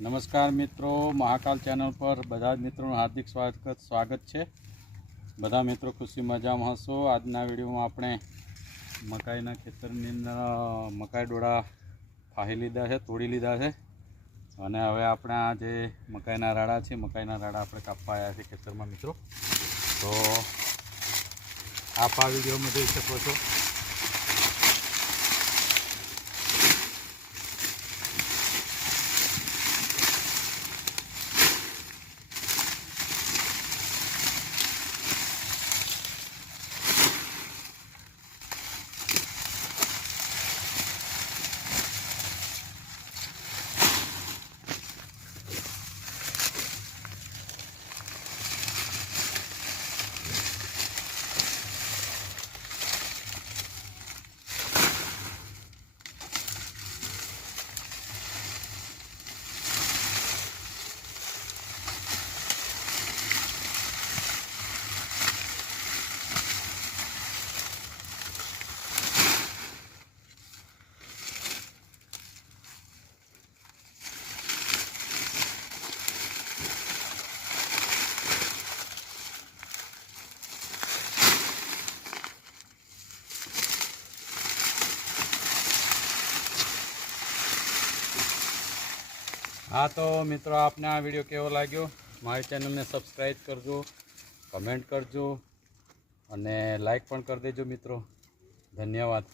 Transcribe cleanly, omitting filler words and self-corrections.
नमस्कार मित्रों, महाकाल चैनल पर बधा मित्रों हार्दिक स्वागत है। बधा मित्रों खुशी मजा में हशो। आजना विडियो में आपणे मकाईना खेतरनी अंदर मकाई डोळा फाही लीधा है, तोड़ी लीधा है અને હવે આપણે આ જે મકાઈના રાડા છે, મકાઈના રાડા આપણે કાપવા આવ્યા છે ખેતરમાં મિત્રો। તો આપ આ વિડીયોમાં જોઈ શકો છો। हाँ तो मित्रों, आपने आ वीडियो केवो लाग्यो? मारी चैनल ने सब्सक्राइब करजो, कमेंट करजो और लाइक पण कर देजो मित्रों। धन्यवाद।